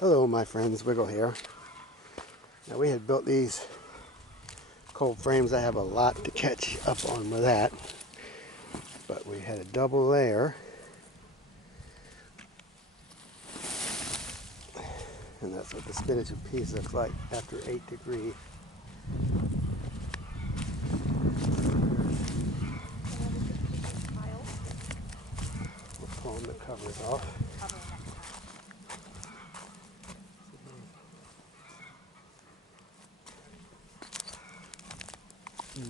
Hello my friends, Wiggle here. Now we had built these cold frames. I have a lot to catch up on with that. But we had a double layer. And that's what the spinach and peas looks like after 8 degrees. We're pulling the covers off.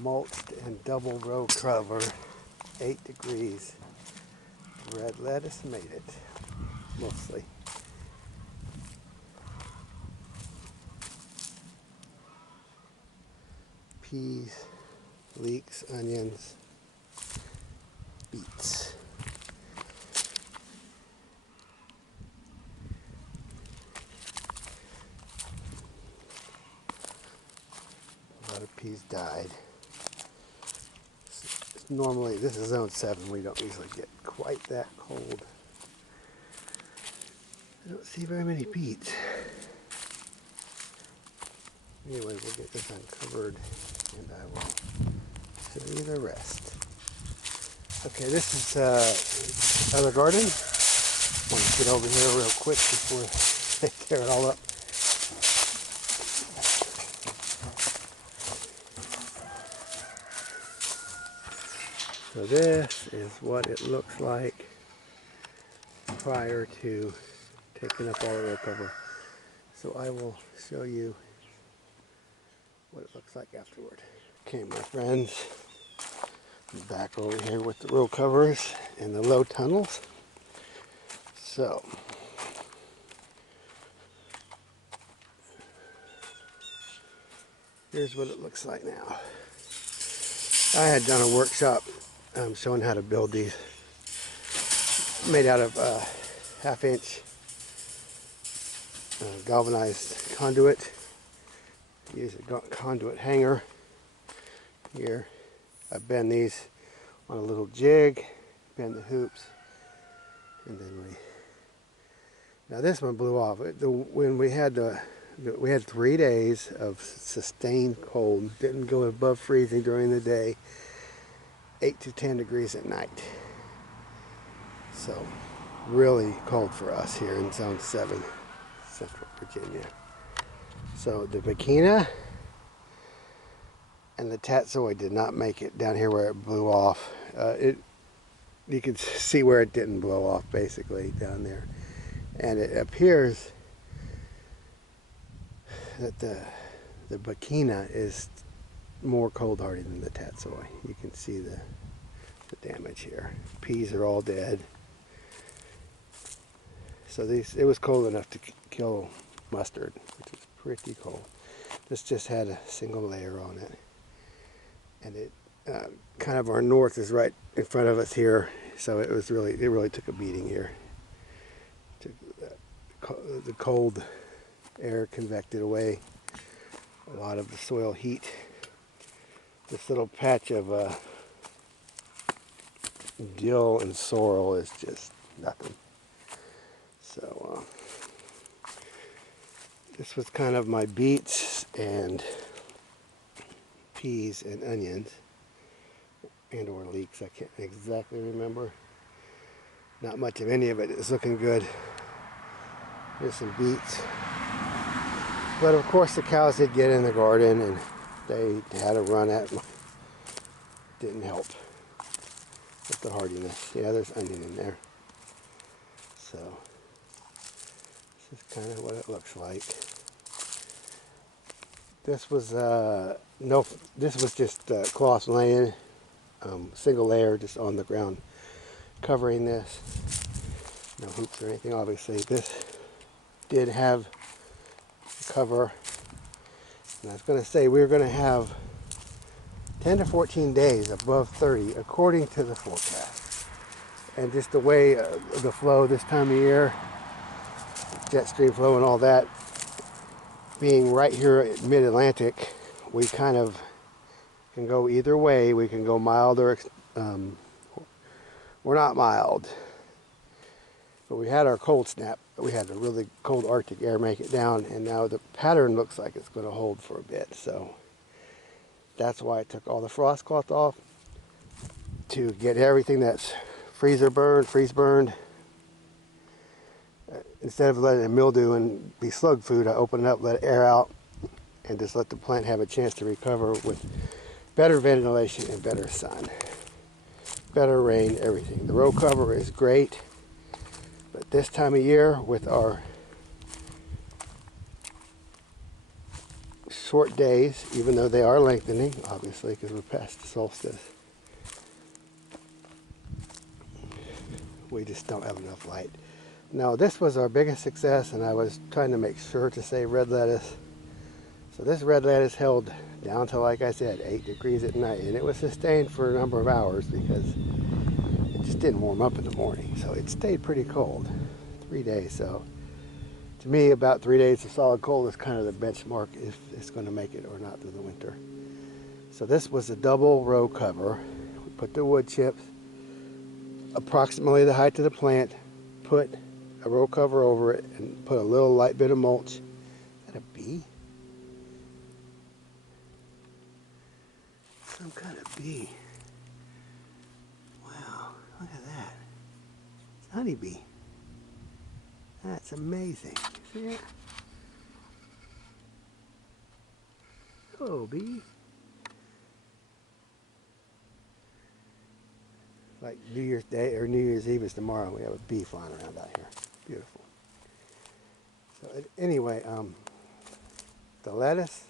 Mulched and double row cover, 8 degrees. Red lettuce made it, mostly. Peas, leeks, onions, beets. A lot of peas died. Normally, this is zone 7. We don't usually get quite that cold. I don't see very many beets. Anyway, we'll get this uncovered and I will show you the rest. Okay, this is other garden. I want to get over here real quick before they tear it all up. So this is what it looks like prior to taking up all the row cover. So I will show you what it looks like afterward. Okay, my friends, I'm back over here with the row covers and the low tunnels. So here's what it looks like now. I had done a workshop showing how to build these, made out of 1/2-inch galvanized conduit. Use a conduit hanger here. I bend these on a little jig, bend the hoops, and then now this one blew off. When we had 3 days of sustained cold, didn't go above freezing during the day, 8 to 10 degrees at night. So really cold for us here in zone 7, Central Virginia. So the Bikina and the Tatsoi did not make it down here where it blew off. You can see where it didn't blow off basically down there. And it appears that the Bikina is more cold hardy than the Tatsoi. You can see the damage here. Peas are all dead. So it was cold enough to kill mustard, which is pretty cold. This just had a single layer on it. And it kind of our north is right in front of us here, so it really took a beating here. The cold air convected away a lot of the soil heat. This little patch of dill and sorrel is just nothing. So this was kind of my beets and peas and onions and or leeks. I can't exactly remember. Not much of any of it is looking good. Here's some beets. But of course the cows did get in the garden and they had a run at me. Didn't help with the hardiness. Yeah, there's onion in there. So this is kind of what it looks like. This was this was just cloth laying, single layer just on the ground covering this. No hoops or anything, obviously. This did have a cover, and I was going to say we were going to have 10 to 14 days above 30 according to the forecast. And just the way the flow this time of year, jet stream flow and all that, being right here at mid-Atlantic, we kind of can go either way. We can go mild or we're not mild, but we had our cold snap we had a really cold Arctic air make it down, and now the pattern looks like it's going to hold for a bit. So that's why I took all the frost cloth off, to get everything that's freeze burned. Instead of letting it mildew and be slug food, I open it up, let it air out, and just let the plant have a chance to recover with better ventilation and better sun, better rain, everything. The row cover is great, but this time of year with our short days, even though they are lengthening, obviously, because we're past the solstice, we just don't have enough light. Now, this was our biggest success, and I was trying to make sure to save red lettuce. So this red lettuce held down to, like I said, 8 degrees at night, and it was sustained for a number of hours because it just didn't warm up in the morning. So it stayed pretty cold, 3 days. So to me, about 3 days of solid cold is kind of the benchmark if it's going to make it or not through the winter. So this was a double row cover. We put the wood chips approximately the height of the plant, put a row cover over it, and put a little light bit of mulch. Is that a bee? Some kind of bee. Wow, look at that. It's a honeybee. That's amazing. See it? Hello, bee. Like New Year's Day or New Year's Eve is tomorrow. We have a bee flying around out here. Beautiful. So anyway, the lettuce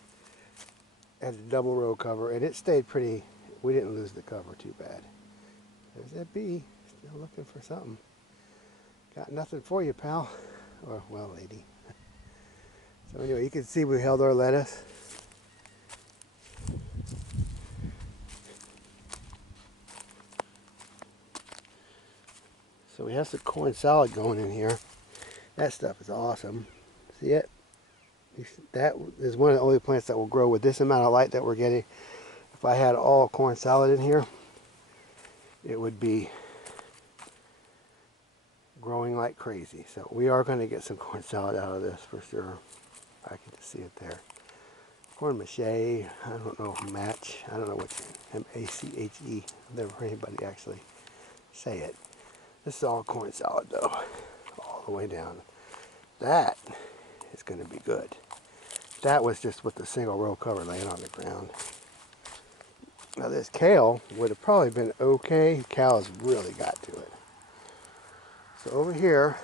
had a double row cover, and it stayed pretty. We didn't lose the cover too bad. There's that bee, still looking for something. Got nothing for you, pal. Or, well, lady. So anyway, you can see we held our lettuce. So we have some corn salad going in here. That stuff is awesome. See it? That is one of the only plants that will grow with this amount of light that we're getting. If I had all corn salad in here, it would be growing like crazy. So we are going to get some corn salad out of this for sure. I can just see it there. Corn mache, I don't know, match, I don't know which, M-A-C-H-E. I've never heard anybody actually say it. This is all corn salad though, all the way down. That is going to be good. That was just with the single row cover laying on the ground. Now this kale would have probably been okay. Cows really got to it. So over here,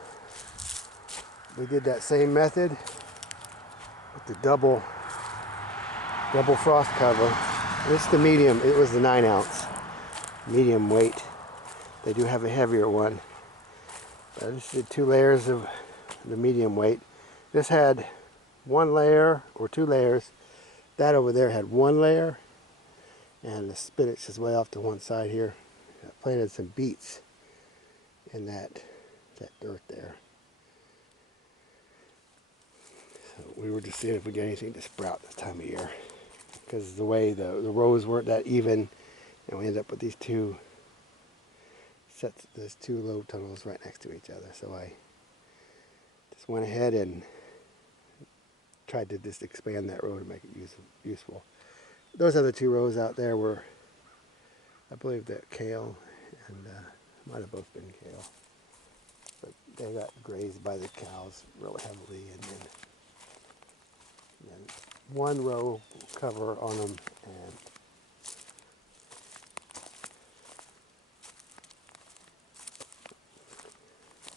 we did that same method with the double frost cover. This is the medium. It was the 9-ounce medium weight. They do have a heavier one. But I just did 2 layers of the medium weight. This had 1 layer or 2 layers. That over there had 1 layer. And the spinach is way off to one side here. I planted some beets in that dirt there. So we were just seeing if we get anything to sprout this time of year. Because the way the rows weren't that even, and we ended up with these 2 sets, those 2 low tunnels right next to each other. So I just went ahead and tried to just expand that row to make it useful. Those other 2 rows out there were, I believe, that kale, and might have both been kale. But they got grazed by the cows real heavily, and then 1 row cover on them, and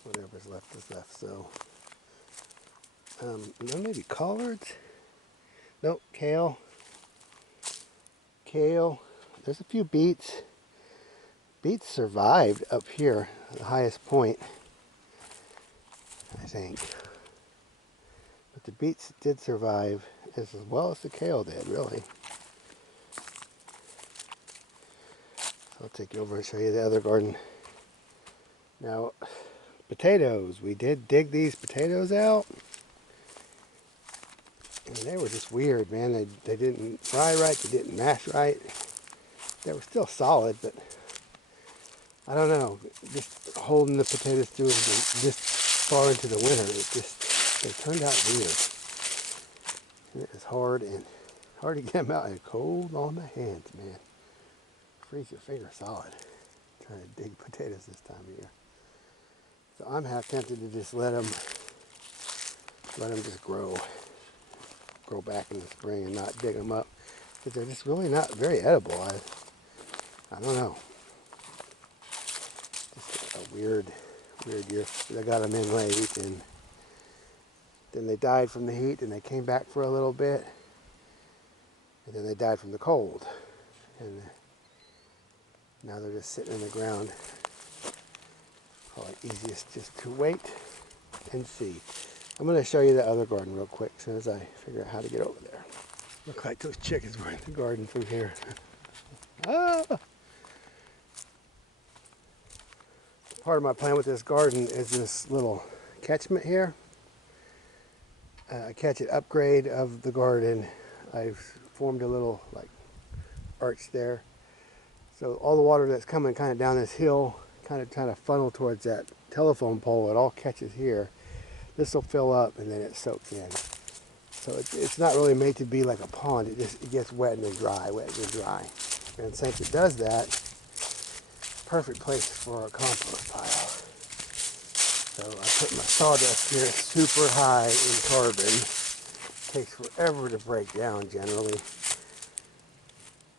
whatever's left is left. So maybe collards. Nope, kale. There's a few beets. Beets survived up here, the highest point, I think. But the beets did survive as well as the kale did, really. So I'll take you over and show you the other garden. Now, potatoes. We did dig these potatoes out. And they were just weird, man. They didn't fry right, they didn't mash right. They were still solid, but I don't know. Just holding the potatoes through them just far into the winter, they turned out weird. And it is hard to get them out, and cold on the hands, man. Freeze your finger solid trying to dig potatoes this time of year. So I'm half tempted to just let them just grow back in the spring and not dig them up, because they're just really not very edible. I don't know. Just a weird year. I got them in late, and then they died from the heat, and they came back for a little bit, and then they died from the cold, and now they're just sitting in the ground. Probably easiest just to wait and see. I'm going to show you the other garden real quick as soon as I figure out how to get over there. Look like those chickens were in the garden from here. Ah! Part of my plan with this garden is this little catchment here. Catch it upgrade of the garden. I've formed a little like arch there. So all the water that's coming kind of down this hill, kind of trying to funnel towards that telephone pole, it all catches here. This will fill up and then it soaks in. So it's not really made to be like a pond. It gets wet and then dry, wet and then dry. And since it does that, perfect place for a compost pile. So I put my sawdust here super high in carbon. Takes forever to break down generally.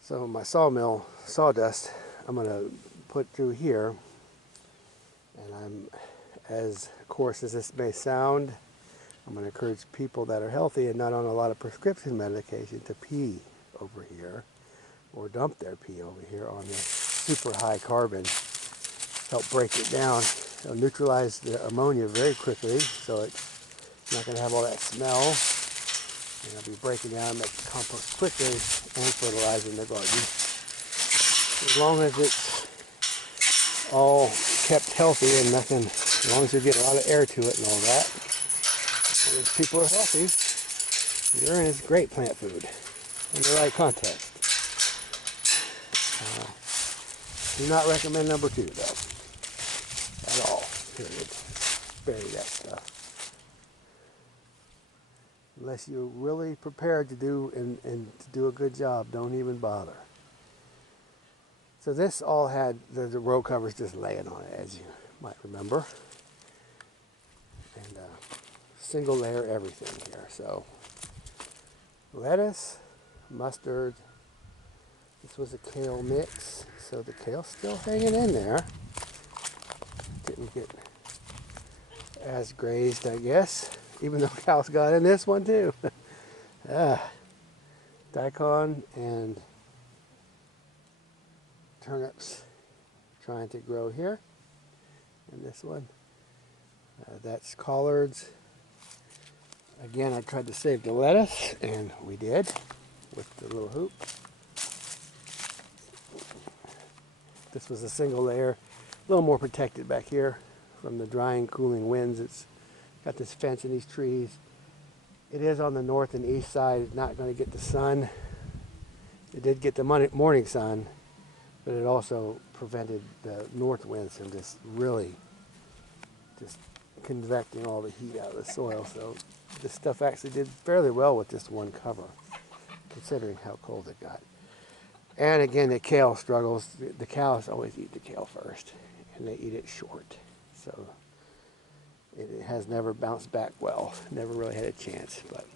So my sawmill sawdust I'm going to put through here. And I'm, as coarse as this may sound, I'm going to encourage people that are healthy and not on a lot of prescription medication to pee over here, or dump their pee over here on this super high carbon. Help break it down. It'll neutralize the ammonia very quickly, so it's not going to have all that smell. And it'll be breaking down, make the compost quickly, and fertilizing the garden. As long as it's all kept healthy and nothing, as long as you get a lot of air to it and all that, as long as people are healthy, urine is great plant food in the right context. Do not recommend number 2 though, at all, period. Bury that stuff. Unless you're really prepared to do and to do a good job, don't even bother. So this all had the row covers just laying on it, as you might remember. And single layer everything here. So lettuce, mustard. This was a kale mix, so the kale's still hanging in there. Didn't get as grazed, I guess, even though cows got in this one too. Daikon and turnips trying to grow here. And this one, that's collards. Again, I tried to save the lettuce, and we did with the little hoop. This was a single layer, a little more protected back here from the drying, cooling winds. It's got this fence and these trees. It is on the north and east side. It's not going to get the sun. It did get the morning sun, but it also prevented the north winds from just really just convecting all the heat out of the soil. So this stuff actually did fairly well with this one cover, considering how cold it got. And again, the kale struggles. The cows always eat the kale first, and they eat it short. So it has never bounced back well. Never really had a chance. But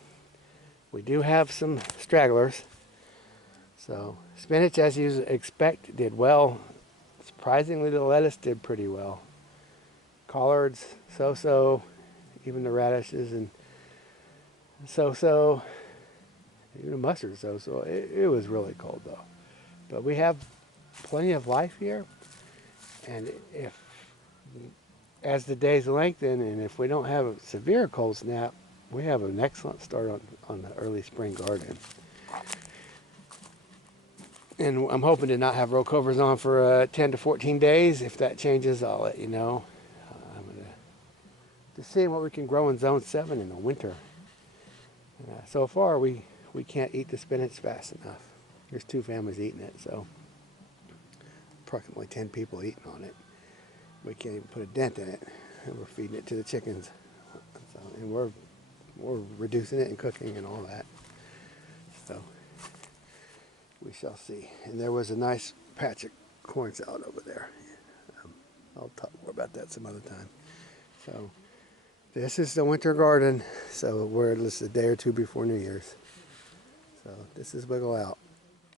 we do have some stragglers. So spinach, as you expect, did well. Surprisingly, the lettuce did pretty well. Collards, so-so. Even the radishes and so-so. Even the mustard, so-so. It was really cold, though. But we have plenty of life here, and if, as the days lengthen, and if we don't have a severe cold snap, we have an excellent start on the early spring garden. And I'm hoping to not have row covers on for 10 to 14 days. If that changes, I'll let you know. I'm going to see what we can grow in zone 7 in the winter. So far, we can't eat the spinach fast enough. There's 2 families eating it, so approximately 10 people eating on it. We can't even put a dent in it. and we're feeding it to the chickens. So, and we're reducing it and cooking and all that. So we shall see. And there was a nice patch of corn salad over there. I'll talk more about that some other time. So this is the winter garden. So we're just a day or two before New Year's. So this is Wiggle out.